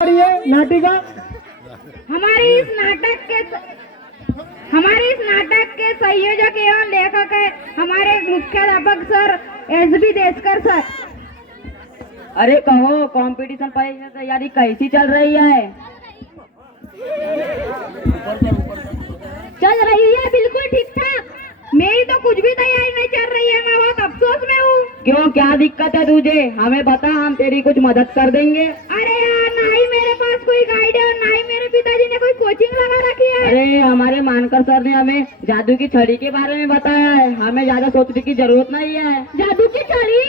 नाटिका हमारे इस नाटक के संयोजक एवं लेखक है हमारे मुख्याध्यापक सर एसबी देशकर सर। अरे कहो कंपटीशन परीक्षा तैयारी कैसी चल रही है? चल रही है बिल्कुल ठीक ठाक। मेरी तो कुछ भी तैयारी नहीं चल रही है, मैं बहुत अफसोस में हूँ। क्यों, क्या दिक्कत है तुझे? हमें बता, हम तेरी कुछ मदद कर देंगे। अरे यार, ना ही मेरे पास कोई गाइड है और ना ही मेरे पिताजी ने कोई कोचिंग लगा रखी है। अरे हमारे मानकर सर ने हमें जादू की छड़ी के बारे में बताया है, हमें ज्यादा सोचने की जरूरत नहीं है। जादू की छड़ी?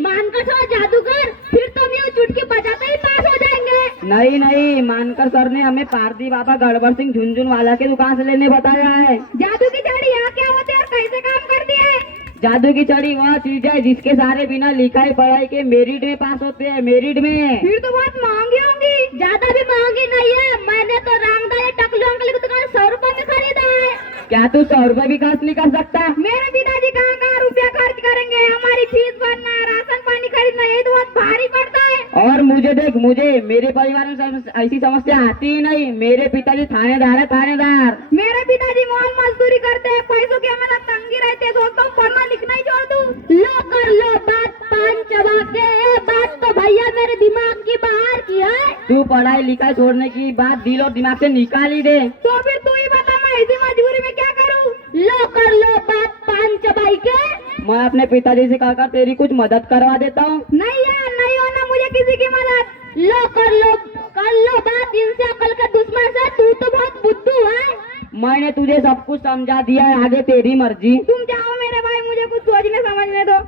मानकर सर जादूगर? फिर तो हम ये चुटकी बजाते ही पास हो जाएंगे। नहीं नहीं, मानकर सर ने हमें पारदी बाबा गड़बड़ सिंह झुनझुनवाला के दुकान से लेने बताया है। जादू की छड़ी यहाँ क्या होती है और कैसे काम करती है? जादू की छड़ी वह चीज है जिसके सारे बिना लिखाई पढ़ाई के मेरिट में पास होते हैं, मेरिट में। फिर तो बहुत महंगी होंगी। ज्यादा भी महंगी नहीं है, मैंने तो रामदास टकलू अंकल की दुकान 100 रुपए में खरीदा है। क्या तू 100 रुपए भी खर्च नहीं कर सकता? मेरे पिताजी कहाँ रुपया खर्च करेंगे? हमारी फीस भरना, राशन पानी खरीदना, ये तो बहुत भारी पड़ता है। और मुझे देख, मुझे मेरे परिवार में ऐसी समस्या आती ही नहीं। मेरे पिताजी थानेदार है, थानेदार। मेरे पिताजी मोल मजदूरी करते हैं, पैसों की हमें तंगी रहती है, सोचता हूँ पढ़ना लिखना ही छोड़ दूं। लो कर लो बात पान चबा के, बात तो भैया मेरे दिमाग की बाहर की है। तू पढ़ाई लिखाई छोड़ने की बात दिल और दिमाग से निकाल ही दे। तो फिर तू ही बता, मैं ऐसी मजबूरी में क्या करूँ? लो कर लो बात पान चबाई के। मैं अपने पिताजी से कहकर तेरी कुछ मदद करवा देता हूँ। नहीं यार, नहीं होना मुझे किसी की मदद। लो कर लो बात इनसे अकल का दुश्मन से। तू तो बहुत बुद्धू है। मैंने तुझे सब कुछ समझा दिया है, आगे तेरी मर्जी। तुम जाओ मेरे भाई, मुझे कुछ सोचने समझने दो।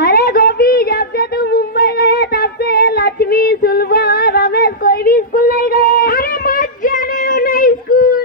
अरे गोपी, जब से तुम मुंबई गए तब से लक्ष्मी, सुलभा, रमेश कोई भी स्कूल नहीं गए। अरे मत जाने दो ना स्कूल,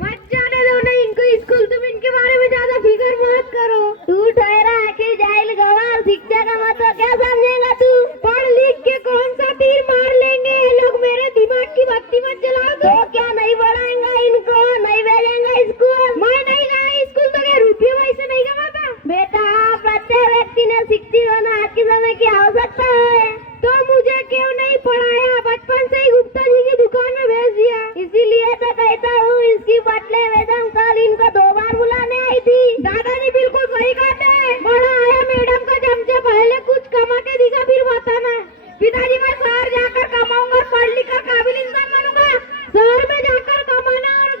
मत जाने दो ना इनको स्कूल। तुम इनके बारे में ज्यादा फिक्र मत करो। तू ठहरा कि जाहिल गवार, शिक्षा का मतलब क्या समझेगा तू? पढ़ लिख के कौन सा तीर मार लेंगे ये लोग। मेरे दिमाग की बत्ती मत जला दो। तो क्या नहीं बढ़ाएंगा इनको? नहीं भेजेंगे स्कूल? मैं नहीं गया स्कूल तो क्या रुपये वैसे नहीं कमाता? बेटा, प्रत्येक व्यक्ति ने शिक्षित होना आज के समय की आवश्यकता है। तो मुझे क्यों नहीं पढ़ाया? बचपन से ही गुप्ता जी की दुकान में भेज दिया। इसीलिए तो कहता हूँ, इसकी बटले मैडम कल इनको 2 बार बुलाने आई थी। दादाजी बिल्कुल सही कहते हैं। बड़ा आया मैडम का चमचा, पहले कुछ कमा के दिखा फिर बताना। पिताजी, मैं शहर जाकर कमाऊंगा, पढ़ लिख कर काबिल इंसान बनूंगा। शहर में जाकर कमाना और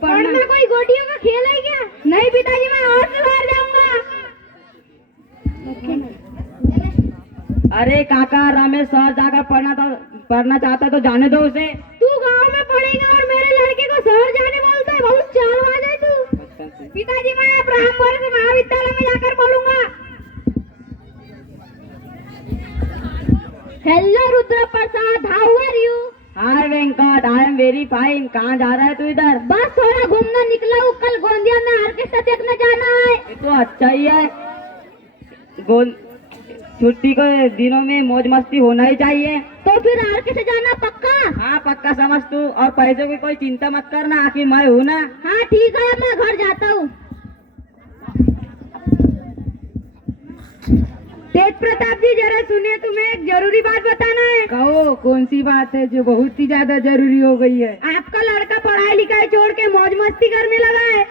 पढ़ना कोई गोटियों का खेल है क्या? नहीं पिताजी, मैं और शहर जाऊंगा। अरे काका, रमेश शहर जाकर पढ़ना चाहता है तो जाने दो उसे। तू गांव में पढ़ेगा और मेरे लड़के को शहर जाने बोलता है? बहुत चालबाज है तू। पिताजी, मैं ब्राह्मण महाविद्यालय में जाकर पढ़ूंगा। Hello Rudra Prasad, how are you? Hi Venkat, I am very fine. कहाँ जा रहा है तू इधर? बस थोड़ा घूमने निकला हूँ, कल गोंदिया में ऑर्केस्ट्रा देखने जाना है। ये तो अच्छा ही है। छुट्टी के दिनों में मौज मस्ती होना ही चाहिए। तो फिर ऑर्केस्ट्रा जाना पक्का? हाँ पक्का समझ तू, और पैसों की कोई चिंता मत करना, आखिर मैं हूँ ना। हाँ ठीक है, मैं घर जाता हूँ। तेज प्रताप जी, जरा सुनिए, तुम्हें एक जरूरी बात बताना है। कहो, कौन सी बात है जो बहुत ही ज्यादा जरूरी हो गई है? आपका लड़का पढ़ाई लिखाई छोड़ के मौज मस्ती करने लगा है।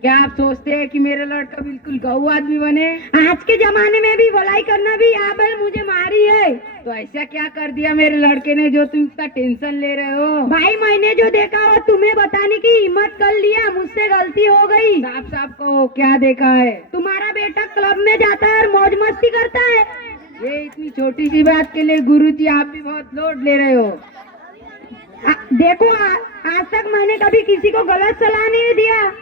क्या आप सोचते हैं कि मेरा लड़का बिल्कुल गऊ आदमी बने? आज के जमाने में भी भलाई करना भी आबल मुझे मारी है। तो ऐसा क्या कर दिया मेरे लड़के ने जो तुम इतना टेंशन ले रहे हो? भाई, मैंने जो देखा वो तुम्हें बताने की हिम्मत कर लिया, मुझसे गलती हो गई। साफ साफ कहो, क्या देखा है? तुम्हारा बेटा क्लब में जाता है और मौज मस्ती करता है। ये इतनी छोटी सी बात के लिए गुरुजी आप भी बहुत लोड ले रहे हो। देखो, आज तक मैंने कभी किसी को गलत सलाह नहीं दिया।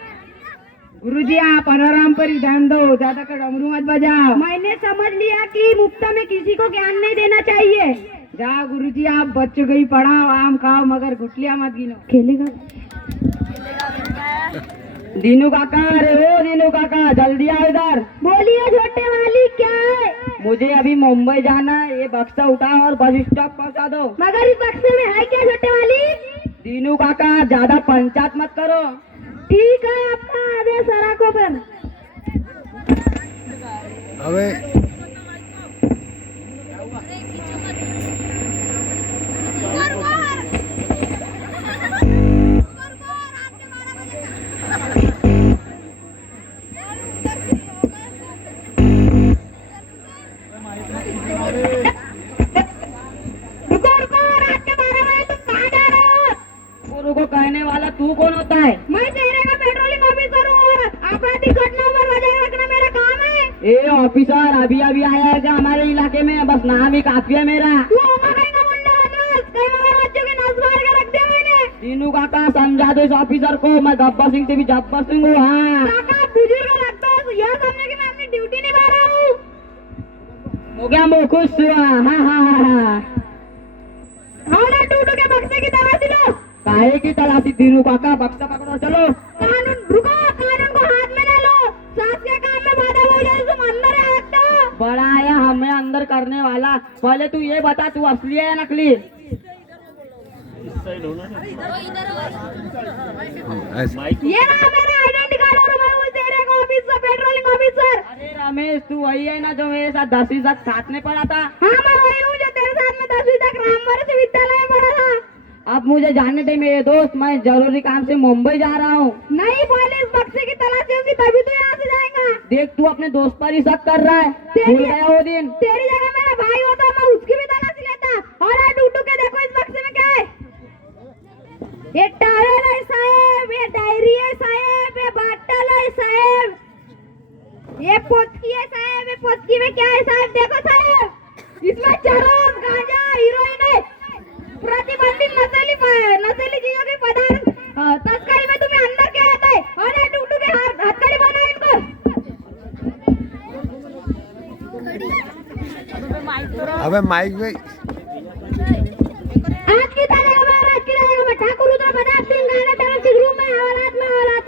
गुरुजी, आप आराम पर ही ध्यान दो, ज्यादा कर डमरू मत बजाओ। मैंने समझ लिया कि मुफ्त में किसी को ज्ञान नहीं देना चाहिए। जाओ गुरुजी, आप बच्चों को ही पढ़ाओ, आम खाओ, मगर गुटलियां मत गिनो। खेलेगा दीनू काका, अरे ओ दीनू काका, जल्दी आओ इधर। बोलिए छोटे वाली, क्या है? मुझे अभी मुंबई जाना है, ये बक्सा उठाओ और बस स्टॉप पहुंचा दो। मगर इस बक्से में है क्या छोटे वाली? दीनू काका, ज्यादा पंचायत मत करो। ठीक है, आपका आदेश सराखों पर। अबे अभी अभी आया है क्या हमारे इलाके में? बस नाम ही काफी है मेरा। तू होगा कहीं का मुंडा बदमाश, कहीं हमारे बच्चों की नस मार के रख दिया मैंने। तीनू काका समझा दो इस ऑफिसर को, मैं गब्बर सिंह से भी जब्बर सिंह हूँ। हाँ काका बुजुर्ग लगता है, यह समझे कि मैं अपनी ड्यूटी निभा रहा हूँ। हो गया मुँह खुश हुआ। हाँ हाँ हाँ। हौला टूटू के बक्से की तलाशी लो। काहे की तलाशी? तीनू काका बक्सा पकड़ो चलो। कानून रुको, कानून को हाथ में ना लो। सास के काम में बाधा हो जाए, तुम अंदर आ सकते हो। बड़ा आया हमें अंदर करने वाला। पहले तू ये बता, तू असली है या नकली? ये रहा मेरा आइडेंटिटी कार्ड और मैं हूँ तेरे ऑफिसर, पेट्रोलिंग ऑफिसर। अरे रमेश, तू वही है ना जो मेरे साथ 10वीं तक साथ में पढ़ा था? हाँ मैं वही हूँ जो तेरे साथ में 10वीं तक रामवरस विद्यालय में पढ़ा था। अब मुझे जानने दे मेरे दोस्त, मैं जरूरी काम से मुंबई जा रहा हूँ। नहीं, पहले इस बक्से की तलाशी होगी तभी तो यहाँ से जाएगा। देख तू अपने दोस्त पर ही शक कर रहा है। तेरी- भूल गया वो दिन। तेरी जगह मेरा भाई होता मैं उसकी भी तलाशी लेता। और टूटू के देखो इस बक्से में क्या है। ये टायर है साहब, ये डायरी है साहब, ये बाटल है साहब, ये पोतकी है साहब, ये पोतकी में क्या है साहब? देखो साहब, इसमें चरस, गांजा, हीरोइन है, प्रतिबंधित नशीली चीजों के पदार्थ तस्करी में तुम्हें अंदर क्या आता है? और ये टूटू के हथकड़ी बनाओ इनको। अबे माइक में आज की तारीख में, आज की तारीख में ठाकुर रुद्र प्रताप सिंह गाना चैनल के रूम में हवालात में हवालात।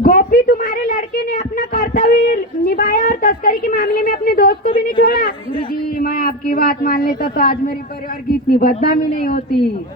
गोपी, तुम्हारे लड़के ने अपना कर्तव्य निभाया और तस्करी के मामले में अपने दोस्त को भी नहीं छोड़ा। गुरुजी, मैं आपकी बात मान लेता तो आज मेरी परिवार की इतनी बदनामी नहीं होती।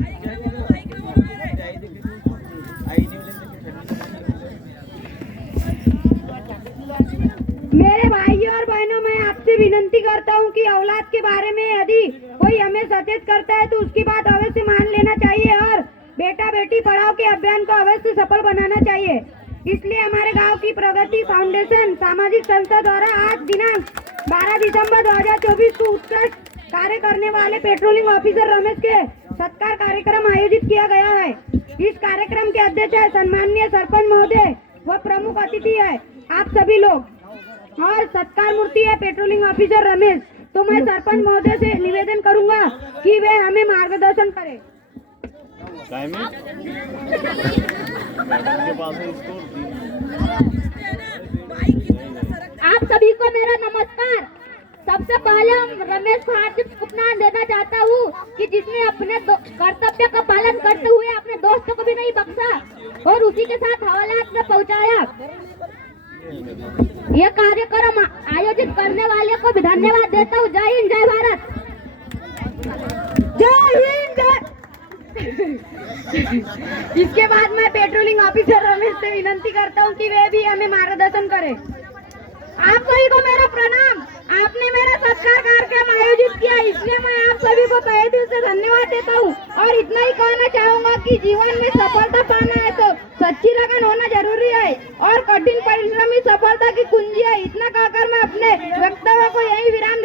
मेरे भाइयों और बहनों, मैं आपसे विनती करता हूँ कि औलाद के बारे में यदि कोई हमें सचेत करता है तो उसकी बात अवश्य मान लेना चाहिए और बेटा बेटी पढ़ाओ के अभियान को अवश्य सफल बनाना चाहिए। इसलिए हमारे गांव की प्रगति फाउंडेशन सामाजिक संस्था द्वारा आज दिनांक 12 दिसंबर 2024 को उत्कृष्ट कार्य करने वाले पेट्रोलिंग ऑफिसर रमेश के सत्कार कार्यक्रम आयोजित किया गया है। इस कार्यक्रम के अध्यक्ष है सम्माननीय सरपंच महोदय व प्रमुख अतिथि है आप सभी लोग और सत्कार मूर्ति है पेट्रोलिंग ऑफिसर रमेश। तो मैं सरपंच महोदय से निवेदन करूंगा कि वे हमें मार्गदर्शन करें। आप सभी को मेरा नमस्कार। सबसे पहले हम रमेश को हार्दिक शुभकामनाएं देना चाहता हूँ कि जिसने अपने कर्तव्य का पालन करते हुए अपने दोस्तों को भी नहीं बख्शा और उसी के साथ हवालात में पहुँचाया। यह कार्यक्रम आयोजित करने वाले को भी धन्यवाद देता हूँ। जय हिंद, जय भारत। जय हिंद, जय। इसके बाद मैं पेट्रोलिंग ऑफिसर रमेश से विनती करता हूँ कि वे भी हमें मार्गदर्शन करें। आप सभी को मेरा प्रणाम। आपने मेरा सत्कार कार्यक्रम आयोजित किया, इसलिए मैं आप सभी को तहे दिल से धन्यवाद देता हूँ। और इतना ही कहना चाहूंगा कि जीवन में सफलता पाना है तो सच्ची लगन होना जरूरी है और कठिन परिश्रम ही सफलता की कुंजी है। इतना कहकर मैं अपने वक्तव्य को यही विराम